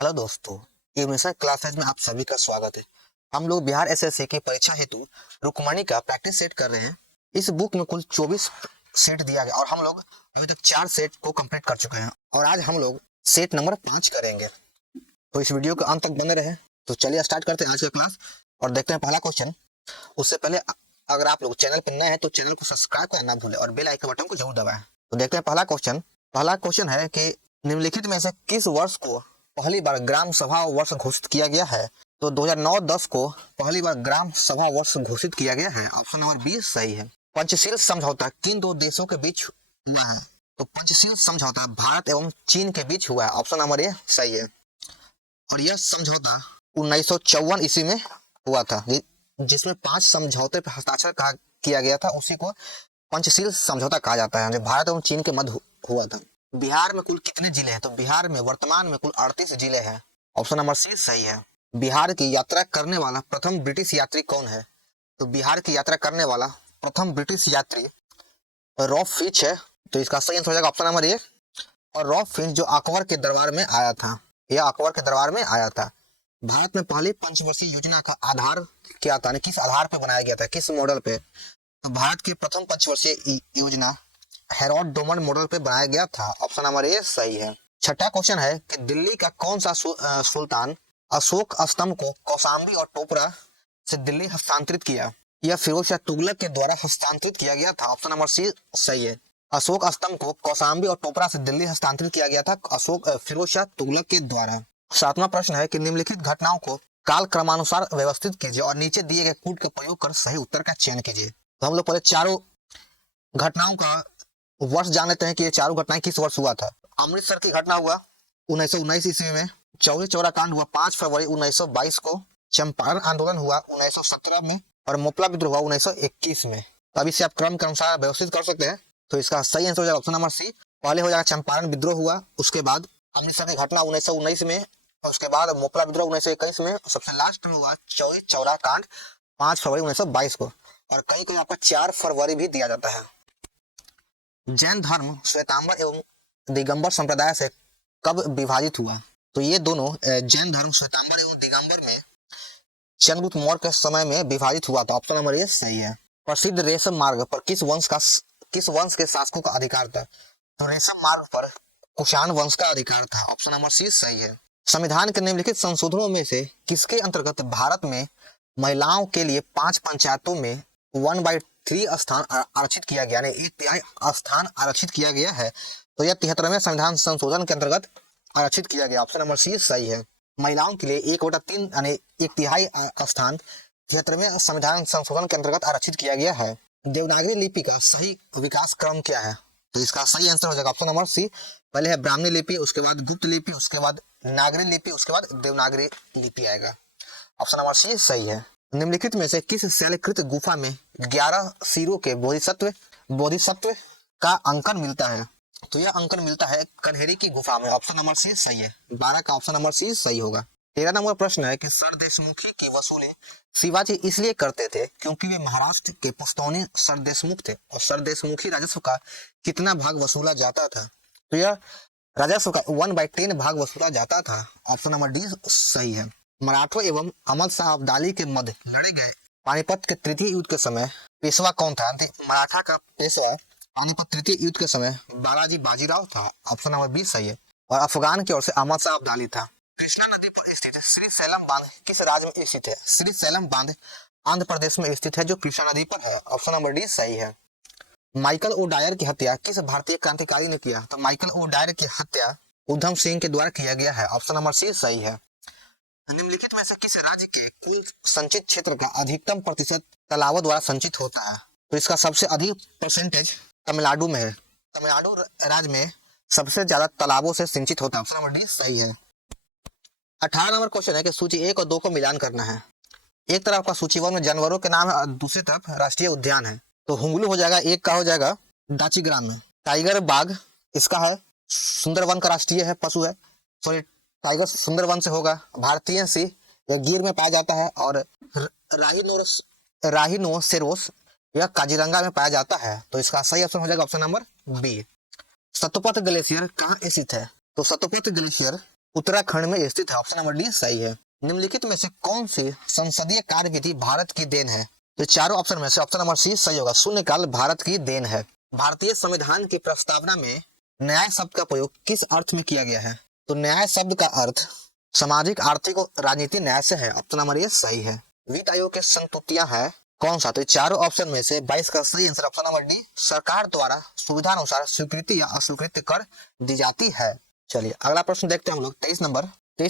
Hello दोस्तों, admission classes में आप सभी का स्वागत है। हम लोग बिहार एसएससी की परीक्षा हेतु रुक्मणी का प्रैक्टिस सेट कर रहे हैं। इस बुक में कुल 24 सेट दिया गया और हम लोग अभी तक 4 सेट को कंप्लीट कर चुके हैं और आज हम लोग सेट नंबर 5 करेंगे। तो इस वीडियो के अंत तक बने रहे। तो चलिए स्टार्ट करते हैं आज का क्लास और देखते हैं पहला क्वेश्चन। उससे पहले अगर आप लोग चैनल पर नए हैं तो चैनल को सब्सक्राइब करना ना भूलें और बेल आइकन बटन को जरूर दबाएं। तो देखते हैं पहला क्वेश्चन है कि निम्नलिखित में से किस वर्ष को पहली बार ग्राम सभा वर्ष घोषित किया गया है? तो 2009-10 को पहली बार ग्राम सभा वर्ष घोषित किया गया है। ऑप्शन नंबर 20 सही है। पंचशील समझौता किन दो देशों के बीच हुआ है? तो पंचशील समझौता भारत एवं चीन के बीच हुआ है। ऑप्शन नंबर ए सही है। और यह समझौता 1954 ईस्वी में हुआ था, जिसमें 5 समझौते पर हस्ताक्षर किया गया था। उसी को पंचशील समझौता कहा जाता है, जो भारत एवं चीन के मध्य हुआ था। बिहार में कुल कितने जिले हैं? तो बिहार में वर्तमान में कुल 38 जिले हैं। ऑप्शन नंबर सी सही है। बिहार की यात्रा करने वाला प्रथम ब्रिटिश यात्री कौन है? तो बिहार की यात्रा करने वाला प्रथम ब्रिटिश यात्री रॉब फिंच है। तो इसका सही आंसर हो जाएगा ऑप्शन नंबर ए। और रॉब फिंच जो अकबर के दरबार में आया था, यह अकबर के दरबार में आया था। भारत में पहली पंचवर्षीय योजना का आधार क्या था? किस आधार पर बनाया गया था, किस मॉडल पे? तो भारत की प्रथम पंचवर्षीय योजना हेरोड डोमन मॉडल पे बनाया गया था। ऑप्शन नंबर ए सही है। छठा क्वेश्चन है कि दिल्ली का कौन सा सुल्तान अशोक स्तंभ को कौशाम्बी और टोपरा से दिल्ली हस्तांतरित किया? यह फिरोज शाह तुगलक के द्वारा हस्तांतरित किया गया था। ऑप्शन नंबर सी सही है। अशोक स्तंभ को कौशाम्बी और टोपरा से दिल्ली हस्तांतरित किया गया था फिरोज शाह तुगलक के द्वारा। सातवां प्रश्न है कि निम्नलिखित घटनाओं को काल क्रमानुसार व्यवस्थित कीजिए और नीचे दिए गए कूट का प्रयोग कर सही उत्तर का चयन कीजिए। तो हम लोग पहले चारों घटनाओं का वर्ष जान लेते हैं कि ये चारों घटनाएं किस वर्ष हुआ था। अमृतसर की घटना हुआ 1919 ईस्वी में। चौरी चौरा कांड हुआ 5 फरवरी 1922 को। चंपारण आंदोलन हुआ 1917 में और मोपला विद्रोह हुआ 1921 में। तो अब इसे आप क्रम के अनुसार व्यवस्थित कर सकते हैं। तो इसका सही आंसर हो जाएगा ऑप्शन नंबर सी। पहले हो जाएगा चंपारण विद्रोह हुआ, उसके बाद अमृतसर की घटना 1919 में, और उसके बाद मोपला विद्रोह 1921 में, सबसे लास्ट में हुआ चौरी चौरा कांड 5 फरवरी 1922 को। और कहीं कहीं आपका 4 फरवरी भी दिया जाता है। जैन धर्म श्वेतांबर एवं दिगंबर संप्रदाय से कब विभाजित हुआ? तो ये दोनों जैन धर्म श्वेतांबर एवं दिगंबर में चंद्रगुप्त मौर्य के समय में विभाजित हुआ था। ऑप्शन नंबर ए सही है। प्रसिद्ध रेशम मार्ग पर किस वंश के शासकों का अधिकार था? तो रेशम मार्ग पर कुषाण वंश का अधिकार था। ऑप्शन नंबर सी सही है। संविधान के निम्नलिखित संशोधनों में से किसके अंतर्गत भारत में महिलाओं के लिए 5 पंचायतों में 1/3 स्थान आरक्षित किया गया, यानी 1/3 स्थान आरक्षित किया गया है? तो यह 73वें संविधान संशोधन के अंतर्गत आरक्षित किया गया। ऑप्शन नंबर सी सही है। महिलाओं के लिए 1/3 यानी 1/3 स्थान 73वें संविधान संशोधन के अंतर्गत आरक्षित किया गया है। देवनागरी लिपि का सही विकास क्रम क्या है? तो इसका सही आंसर हो जाएगा ऑप्शन नंबर सी। पहले है ब्राह्मणी लिपि, उसके बाद गुप्त लिपि, उसके बाद नागरी लिपि, उसके बाद देवनागरी लिपि आएगा। ऑप्शन नंबर सी सही है। निम्नलिखित में से किस शैलकृत गुफा में 11 सिरों के बोधिसत्व का अंकन मिलता है? तो यह अंकन मिलता है कन्हेरी की गुफा में। ऑप्शन नंबर सी सही है। 12 का ऑप्शन नंबर सी सही होगा। 13 नंबर प्रश्न है कि सरदेशमुखी की वसूली शिवाजी इसलिए करते थे क्योंकि वे महाराष्ट्र के पुस्तौनी सरदेशमुख थे और सरदेशमुखी राजस्व का कितना भाग वसूला जाता था? तो यह राजस्व का 1/10 भाग वसूला जाता था। ऑप्शन नंबर डी सही है। मराठों एवं अहमद शाह अब्दाली के मध्य लड़े गए पानीपत के तृतीय युद्ध के समय पेशवा कौन था? मराठा का पेशवा पानीपत तृतीय युद्ध के समय बालाजी बाजीराव था। ऑप्शन नंबर बी सही है। और अफगान की ओर से अहमद शाह अब्दाली था। कृष्णा नदी पर स्थित श्रीशैलम बांध किस राज्य में स्थित है? श्रीशैलम बांध आंध्र प्रदेश में स्थित है, जो कृष्णा नदी पर है। ऑप्शन नंबर डी सही है। माइकल ओ डायर की हत्या किस भारतीय क्रांतिकारी ने किया? तो माइकल ओ डायर की हत्या उधम सिंह के द्वारा किया गया है। ऑप्शन नंबर सी सही है। निम्नलिखित में से किस राज्य के कुल संचित क्षेत्र का अधिकतम प्रतिशत तालाबों द्वारा संचित होता है? तो इसका सबसे अधिक परसेंटेज तमिलनाडु में है। तमिलनाडु राज्य में सबसे ज्यादा तालाबों से सिंचित होता है। ऑप्शन नंबर डी सही है। 18 नंबर क्वेश्चन है कि सूची 1 और 2 को मिलान करना है। एक तरफ का सूची 1 में जानवरों के नाम है और दूसरी तरफ राष्ट्रीय उद्यान है। तो हुंगलू हो जाएगा, एक का हो जाएगा दाचीग्राम में। टाइगर बाघ इसका है सुंदरवन का राष्ट्रीय है पशु है। सॉरी, टाइगर सुंदरवन से होगा। भारतीय सिंह गिर में पाया जाता है और राहिनोसेरोस यह काजीरंगा में पाया जाता है। तो इसका सही ऑप्शन हो जाएगा ऑप्शन नंबर बी। सतोपथ ग्लेशियर कहाँ स्थित है? तो सतोपथ ग्लेशियर उत्तराखंड में स्थित है। ऑप्शन नंबर डी सही है। निम्नलिखित में से कौन सी संसदीय कार्यविधि भारत की देन है? तो चारों ऑप्शन में से ऑप्शन नंबर सी सही होगा। शून्यकाल भारत की देन है। भारतीय संविधान की प्रस्तावना में न्याय शब्द का प्रयोग किस अर्थ में किया गया है? तो न्याय शब्द का अर्थ सामाजिक, आर्थिक और राजनीतिक न्याय से है। ऑप्शन नंबर ए सही है। वित्त आयोग के संस्तुतियां है कौन सा? तो चारों ऑप्शन में से 22 का सही आंसर ऑप्शन नंबर डी, सरकार द्वारा सुविधा अनुसार स्वीकृति या अस्वीकृति कर दी जाती है। चलिए अगला प्रश्न देखते हैं हम लोग। 23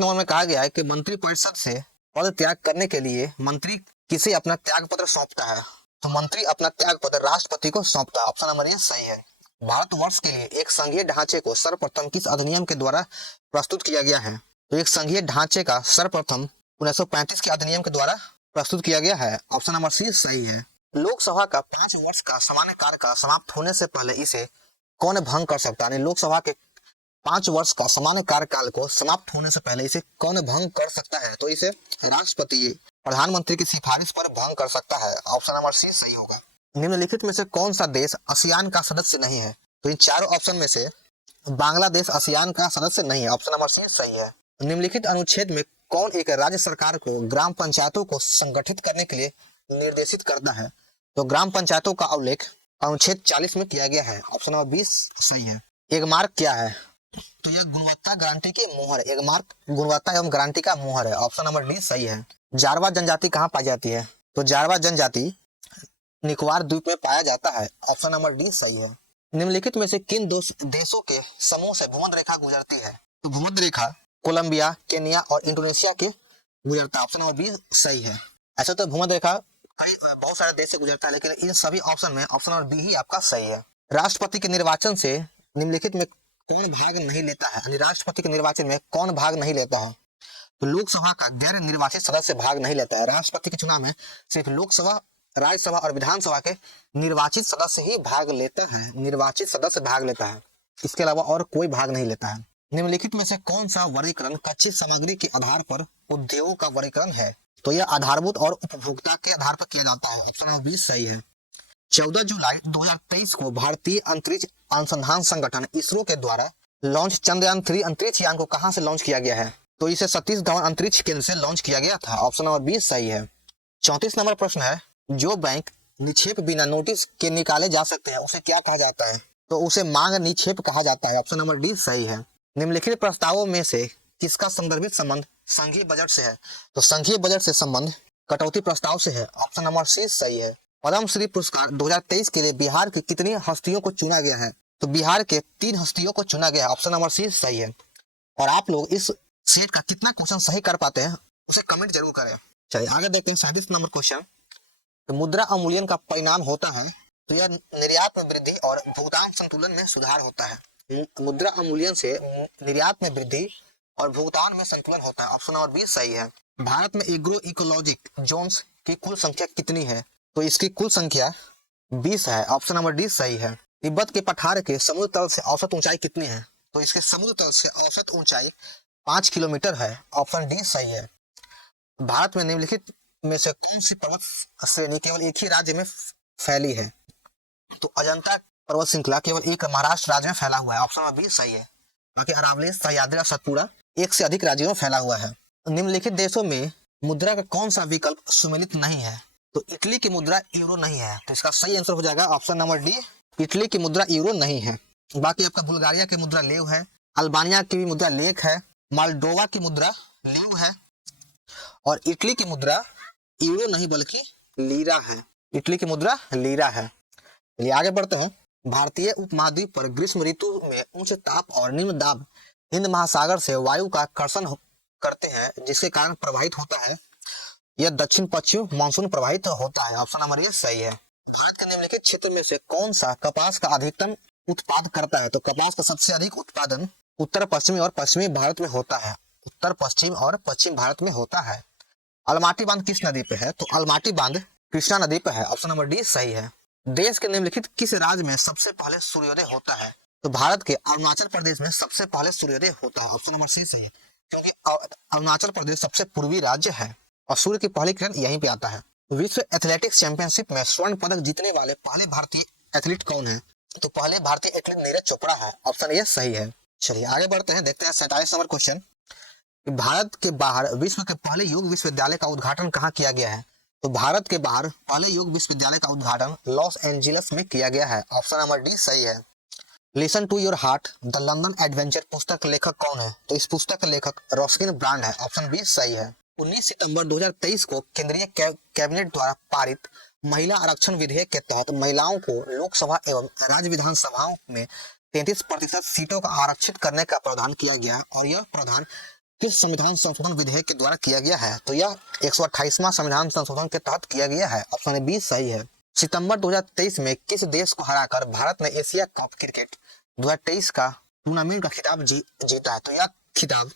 नंबर में कहा गया है कि मंत्री परिषद से पद त्याग करने के लिए मंत्री किसे अपना त्याग पत्र सौंपता है? तो मंत्री अपना त्याग पत्र राष्ट्रपति को सौंपता है। ऑप्शन नंबर ए सही है। भारतवर्ष के लिए एक संघीय ढांचे को सर्वप्रथम किस अधिनियम के द्वारा प्रस्तुत किया गया है? तो एक संघीय ढांचे का सर्वप्रथम 1935 के अधिनियम के द्वारा प्रस्तुत किया गया है। ऑप्शन नंबर सी सही है। लोकसभा का 5 वर्ष का सामान्य कार्यकाल समाप्त होने से पहले इसे कौन भंग कर सकता है? लोकसभा के 5 वर्ष का सामान्य कार्यकाल को समाप्त होने से पहले इसे कौन भंग कर सकता है? तो इसे राष्ट्रपति प्रधानमंत्री की सिफारिश पर भंग कर सकता है। ऑप्शन नंबर सी सही होगा। निम्नलिखित में से कौन सा देश आसियान का सदस्य नहीं है? तो इन चारों ऑप्शन में से बांग्लादेश आसियान का सदस्य नहीं है। ऑप्शन नंबर सी सही है। निम्नलिखित अनुच्छेद में कौन एक राज्य सरकार को ग्राम पंचायतों को संगठित करने के लिए निर्देशित करता है? तो ग्राम पंचायतों का उल्लेख अनुच्छेद 40 में किया गया है। ऑप्शन नंबर 20 सही है। एगमार्क क्या है? तो यह गुणवत्ता गारंटी की मोहर है। एगमार्क गुणवत्ता एवं गारंटी का मोहर है। ऑप्शन नंबर डी सही है। जारवा जनजाति कहाँ पाई जाती है? तो जारवा जनजाति निकोबार द्वीप में पाया जाता है। ऑप्शन नंबर डी सही है। निम्नलिखित में से किन दो देशों के समूह से भूमध्य रेखा गुजरती है? तो भूमध्य रेखा कोलंबिया, केनिया और इंडोनेशिया के गुजरता है। ऑप्शन नंबर बी सही है। ऐसा तो भूमध्य रेखा बहुत सारे देश से गुजरता है, लेकिन इन सभी ऑप्शन में ऑप्शन नंबर बी ही आपका सही है। राष्ट्रपति के निर्वाचन से निम्नलिखित में कौन भाग नहीं लेता है? राष्ट्रपति के निर्वाचन में कौन भाग नहीं लेता है? तो लोकसभा का गैर निर्वाचित सदस्य भाग नहीं लेता है। राष्ट्रपति के चुनाव में सिर्फ लोकसभा, राज्यसभा और विधानसभा के निर्वाचित सदस्य ही भाग लेता है। निर्वाचित सदस्य भाग लेता है, इसके अलावा और कोई भाग नहीं लेता है। निम्नलिखित में से कौन सा वर्गीकरण कच्ची सामग्री के आधार पर उद्योगों का वर्गीकरण है? तो यह आधारभूत और उपभोक्ता के आधार पर किया जाता है। ऑप्शन नंबर 20 सही है। 14 जुलाई 2023 को भारतीय अंतरिक्ष अनुसंधान संगठन इसरो के द्वारा लॉन्च चंद्रयान 3 अंतरिक्ष यान को कहां से लॉन्च किया गया है? तो इसे सतीश धवन अंतरिक्ष केंद्र से लॉन्च किया गया था। ऑप्शन नंबर 20 सही है। 34 नंबर प्रश्न है, जो बैंक निक्षेप बिना नोटिस के निकाले जा सकते हैं उसे क्या कहा जाता है? तो उसे मांग निक्षेप कहा जाता है। ऑप्शन नंबर डी सही है। निम्नलिखित प्रस्तावों में से किसका संदर्भित संबंध संघीय बजट से है? तो संघीय बजट से संबंध कटौती प्रस्ताव से है। ऑप्शन नंबर सी सही है। पद्म श्री पुरस्कार 2023 के लिए बिहार की कितनी हस्तियों को चुना गया है? तो बिहार के 3 हस्तियों को चुना गया है। ऑप्शन नंबर सी सही है। और आप लोग इस सेट का कितना क्वेश्चन सही कर पाते हैं उसे कमेंट जरूर करें। चलिए आगे देखते हैं 37 नंबर क्वेश्चन। तो मुद्रा अवमूल्यन का परिणाम होता है, तो यह निर्यात में वृद्धि और भुगतान संतुलन में सुधार होता है। मुद्रा अवमूल्यन से निर्यात में वृद्धि और भुगतान में संतुलन होता है। ऑप्शन नंबर 20 सही है। भारत में एग्रो इकोलॉजिक जोन्स की कुल संख्या कितनी है? तो इसकी कुल संख्या 20 है। ऑप्शन नंबर डी सही है। तिब्बत के पठार के समुद्र तल से औसत ऊंचाई कितनी है? तो इसके समुद्र तल से औसत ऊंचाई 5 किलोमीटर है। ऑप्शन डी सही है। भारत में निम्नलिखित में से कौन सी पर्वत श्रेणी केवल एक ही राज्य में फैली है? तो अजंता पर्वत श्रृंखला केवल एक महाराष्ट्र राज्य में फैला हुआ है। ऑप्शन नंबर 20 सही है। बाकी अरावली, सह्याद्री और सतपुड़ा एक से अधिक राज्यों में फैला हुआ है। निम्नलिखित देशों में मुद्रा का कौन सा विकल्प सुमेलित नहीं है? तो इटली की मुद्रा यूरो नहीं है। तो इसका सही आंसर हो जाएगा ऑप्शन नंबर डी, इटली की मुद्रा यूरो नहीं है। बाकी आपका बुल्गारिया की मुद्रा लेव है, अल्बानिया की भी मुद्रा लेक है, मालडोवा की मुद्रा लेव है और इटली की मुद्रा यूरो नहीं बल्कि लीरा है। इटली की मुद्रा लीरा है। चलिए आगे बढ़ते हैं। भारतीय उपमहाद्वीप पर ग्रीष्म ऋतु में उच्च ताप और निम्न दाब हिंद महासागर से वायु का आकर्षण करते हैं, जिसके कारण प्रभावित होता है यह दक्षिण पश्चिम मानसून प्रभावित होता है। ऑप्शन नंबर ये सही है। भारत के निम्नलिखित क्षेत्र में से कौन सा कपास का अधिकतम उत्पाद करता है? तो कपास का सबसे अधिक उत्पादन उत्तर पश्चिमी और पश्चिमी भारत में होता है। उत्तर पश्चिम और पश्चिम भारत में होता है। अलमाटी बांध किस नदी पे है? तो अलमाटी बांध कृष्णा नदी पे है। ऑप्शन नंबर डी सही है। देश के निम्नलिखित किस राज्य में सबसे पहले सूर्योदय होता है? तो भारत के अरुणाचल प्रदेश में सबसे पहले सूर्योदय होता है। ऑप्शन नंबर सी सही है, क्योंकि अरुणाचल प्रदेश सबसे पूर्वी राज्य है और सूर्य की पहली किरण यहीं पे आता है। विश्व एथलेटिक्स चैंपियनशिप में स्वर्ण पदक जीतने वाले पहले भारतीय एथलीट कौन है? तो पहले भारतीय एथलीट नीरज चोपड़ा है। ऑप्शन ये सही है। चलिए आगे बढ़ते हैं, देखते हैं 47 नंबर क्वेश्चन। कि भारत के बाहर विश्व के पहले योग विश्वविद्यालय का उद्घाटन कहाँ किया गया है? तो भारत के बाहर पहले योग विश्वविद्यालय का उद्घाटन लॉस एंजिल्स में किया गया है। ऑप्शन नंबर डी सही है। Listen to your heart the London adventure पुस्तक लेखक कौन है? तो इस पुस्तक का लेखक रस्किन ब्रांड है। ऑप्शन बी सही है। 19 सितंबर 2023 को केंद्रीय कैबिनेट द्वारा पारित महिला आरक्षण विधेयक के तहत महिलाओं को लोकसभा एवं राज्य विधानसभाओं में 33% सीटों का आरक्षित करने का प्रावधान किया गया है। और यह प्रावधान किस संविधान संशोधन विधेयक के द्वारा किया गया है? तो यह 128वां संविधान संशोधन के तहत किया गया है। ऑप्शन बी सही है। सितंबर 2023 में किस देश को हराकर भारत ने एशिया कप क्रिकेट 2023 का टूर्नामेंट का खिताब जीता है? तो यह खिताब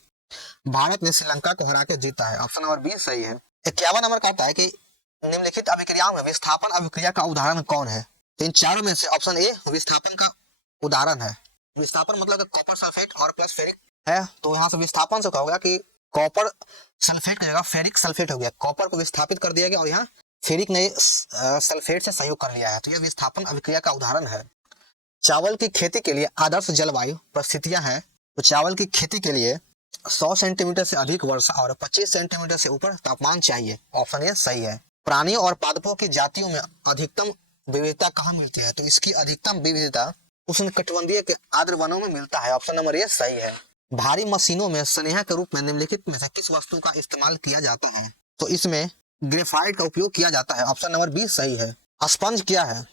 भारत ने श्रीलंका को हरा के जीता है। ऑप्शन नंबर बी सही है। 51 नंबर कहता है कि निम्नलिखित अभिक्रियाओं में विस्थापन अभिक्रिया का उदाहरण कौन है? तो इन चारों में से ऑप्शन ए विस्थापन का उदाहरण है। विस्थापन मतलब कॉपर सल्फेट और प्लस फेरिक है। तो यहाँ से विस्थापन से क्या होगा कि कॉपर सल्फेट की जगह फेरिक सल्फेट हो गया। कॉपर को विस्थापित कर दिया गया और यहाँ फेरिक ने सल्फेट से सहयोग कर लिया है। तो यह विस्थापन अभिक्रिया का उदाहरण है। चावल की खेती के लिए आदर्श जलवायु परिस्थितियां हैं। तो चावल की खेती के लिए 100 सेंटीमीटर से अधिक वर्षा और 25 सेंटीमीटर से ऊपर तापमान चाहिए। ऑप्शन ए सही है। प्राणियों और पादपों की जातियों में अधिकतम विविधता कहाँ मिलती है? तो इसकी अधिकतम विविधता उष्णकटिबंधीय के आर्द्र वनों में मिलता है। ऑप्शन नंबर ए सही है। भारी मशीनों में स्नेहा के रूप में निम्नलिखित में से किस वस्तु का इस्तेमाल किया जाता है? तो इसमें ग्रेफाइट का उपयोग किया जाता है। ऑप्शन नंबर बी सही है। स्पंज क्या है?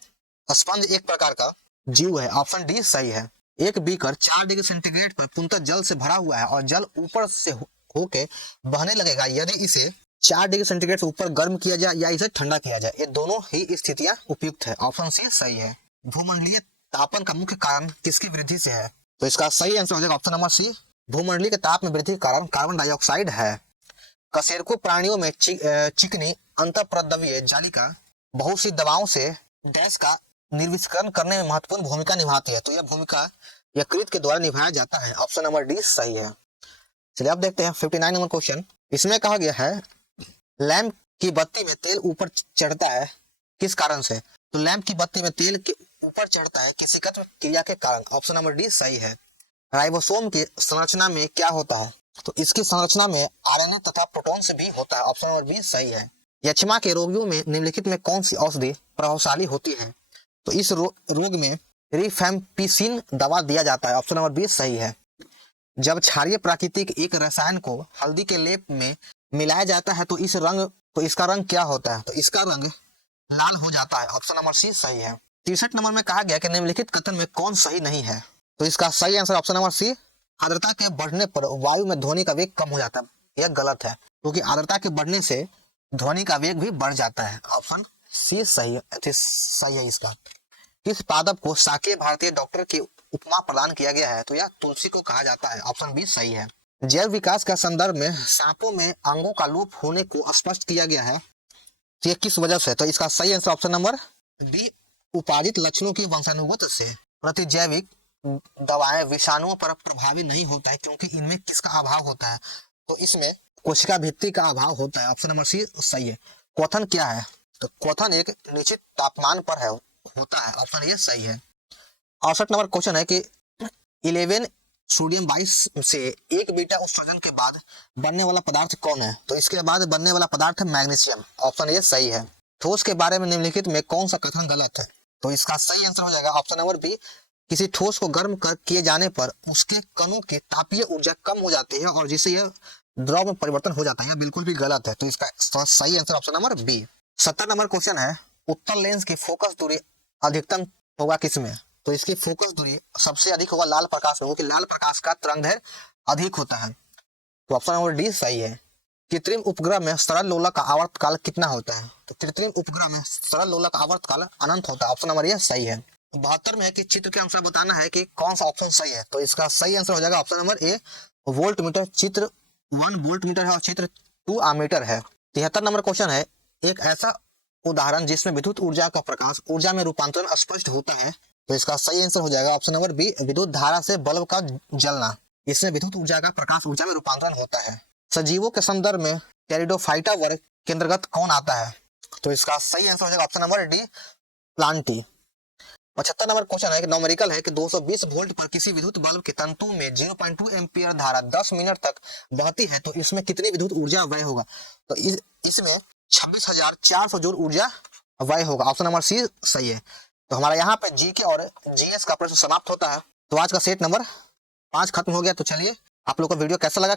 स्पंज एक प्रकार का जीव है। ऑप्शन डी सही है। एक बीकर 4 डिग्री सेंटीग्रेड पर पूर्णतः जल से भरा हुआ है और जल ऊपर से होके बहने लगेगा यदि इसे 4 डिग्री सेंटीग्रेड से ऊपर गर्म किया जाए या इसे ठंडा किया जाए। ये दोनों ही स्थितियां उपयुक्त है। ऑप्शन सी सही है। भूमंडलीय तापन का मुख्य कारण किसकी वृद्धि से है? तो इसका सही आंसर हो जाएगा ऑप्शन नंबर सी। भूमंडलीय के ताप में वृद्धि के कारण कार्बन डाइऑक्साइड है। कशेरुकी प्राणियों में चिकनी अंतःप्रद्रव्य जालिका बहुत सी दवाओं से डैश का निर्विष्करण करने में महत्वपूर्ण भूमिका निभाती है। तो यह भूमिका यकृत के द्वारा निभाया जाता है। ऑप्शन नंबर डी सही है। चलिए अब देखते हैं 59 नंबर क्वेश्चन। इसमें कहा गया है लैंप की बत्ती में तेल ऊपर चढ़ता है किस कारण से? तो लैंप की बत्ती में तेल के ऊपर चढ़ता है केशिकत्व क्रिया के कारण। ऑप्शन नंबर डी सही है। राइबोसोम की संरचना में क्या होता है? तो इसकी संरचना में आरएनए तथा प्रोटॉन से भी होता है। ऑप्शन नंबर बी सही है। यक्ष्मा के रोगियों में निम्नलिखित में कौन सी औषधि प्रभावशाली होती है? तो इस रोग में रिफैम्पिसिन दवा दिया जाता है। ऑप्शन नंबर बी सही है। जब क्षारीय प्राकृतिक एक रसायन को हल्दी के लेप में मिलाया जाता है तो इसका रंग क्या होता है? तो इसका रंग लाल हो जाता है। ऑप्शन नंबर सी सही है। 63 नंबर में कहा गया कि निम्नलिखित कथन में कौन सही नहीं है? तो इसका सही आंसर ऑप्शन नंबर सी। आर्द्रता के बढ़ने पर वायु में ध्वनि का वेग कम हो जाता है। यह गलत है क्योंकि आर्द्रता के बढ़ने से ध्वनि का वेग भी बढ़ जाता है। ऑप्शन सी सही है इसका। किस पादप को शाकीय भारतीय डॉक्टर की उपमा प्रदान किया गया है? तो यह तुलसी को कहा जाता है। ऑप्शन बी सही है। जैव विकास का संदर्भ में सांपों में अंगों का लोप होने को स्पष्ट किया गया है तो यह किस वजह से? तो इसका सही आंसर ऑप्शन नंबर बी उपादित लक्षणों की वंशानुगत से प्रतिजैविक दवाएं विषाणुओं पर प्रभावी नहीं होता है क्योंकि इनमें किसका अभाव होता है? तो इसमें कोशिका भित्ति का अभाव होता है। ऑप्शन नंबर सी सही है। क्वथन क्या है? तो क्वथन एक निश्चित तापमान पर होता है। ऑप्शन ए सही है। 68 नंबर क्वेश्चन है कि 11 सोडियम 22 से 1 बीटा उत्सर्जन के बाद बनने वाला पदार्थ कौन है? तो इसके बाद बनने वाला पदार्थ है मैग्नीशियम। ऑप्शन ए सही है। ठोस के बारे में निम्नलिखित में कौन सा कथन गलत है? तो इसका सही आंसर हो जाएगा ऑप्शन नंबर बी। किसी ठोस को गर्म किए जाने पर उसके कणों की तापीय ऊर्जा कम हो जाती है और जिससे यह द्रव में परिवर्तन हो जाता है। बिल्कुल भी गलत है। तो इसका सही answer option number B. 70 number question है उत्तल लेंस की फोकस दूरी अधिकतम होगा किसमें? तो इसकी फोकस दूरी सबसे अधिक होगा लाल प्रकाश में क्योंकि लाल प्रकाश का तरंगदैर्घ्य अधिक होता है। तो ऑप्शन नंबर डी सही है। कृत्रिम उपग्रह में सरल लोलक का आवर्तकाल कितना होता है? तो कृत्रिम उपग्रह में सरल लोलक आवर्तकाल अनंत होता है। ऑप्शन नंबर ए सही है। 72 में है कि चित्र के अनुसार बताना है कि कौन सा ऑप्शन सही है। तो इसका सही आंसर हो जाएगा option number A volt meter. चित्र 1 वोल्ट मीटर है और चित्र 2 आमीटर है। 73 नंबर क्वेश्चन है एक ऐसा उदाहरण जिसमें विद्युत ऊर्जा का प्रकाश ऊर्जा में रूपांतरण स्पष्ट होता है। तो इसका सही आंसर हो जाएगा ऑप्शन नंबर बी विद्युत धारा से बल्ब का जलना। इसमें विद्युत ऊर्जा का प्रकाश ऊर्जा में रूपांतरण होता है। सजीवों के संदर्भ में टेरिडोफाइटा वर्ग के अंतर्गत कौन आता है? तो इसका सही आंसर हो जाएगा option number D Plantae. 75 number question है कि न्यूमेरिकल है कि 220 वोल्ट पर किसी विद्युत बल्ब के तंतु में 0.2 एम्पीयर धारा 10 मिनट तक बहती है तो इसमें कितनी विद्युत ऊर्जा व्यय होगा। तो इसमें 26,400 जूल ऊर्जा व्यय होगा। ऑप्शन नंबर सी सही है। तो हमारा यहाँ पे जी के और जीएस का प्रश्न समाप्त होता है। तो आज का सेट नंबर 5 खत्म हो गया। तो चलिए, आप लोग को वीडियो कैसा लगा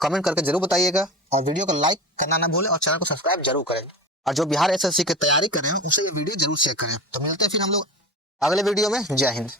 कमेंट करके जरूर बताइएगा, और वीडियो को लाइक करना ना भूलें और चैनल को सब्सक्राइब जरूर करें। और जो बिहार एसएससी की तैयारी कर रहे हैं उसे ये वीडियो जरूर शेयर करें। तो मिलते हैं फिर हम लोग अगले वीडियो में। जय हिंद।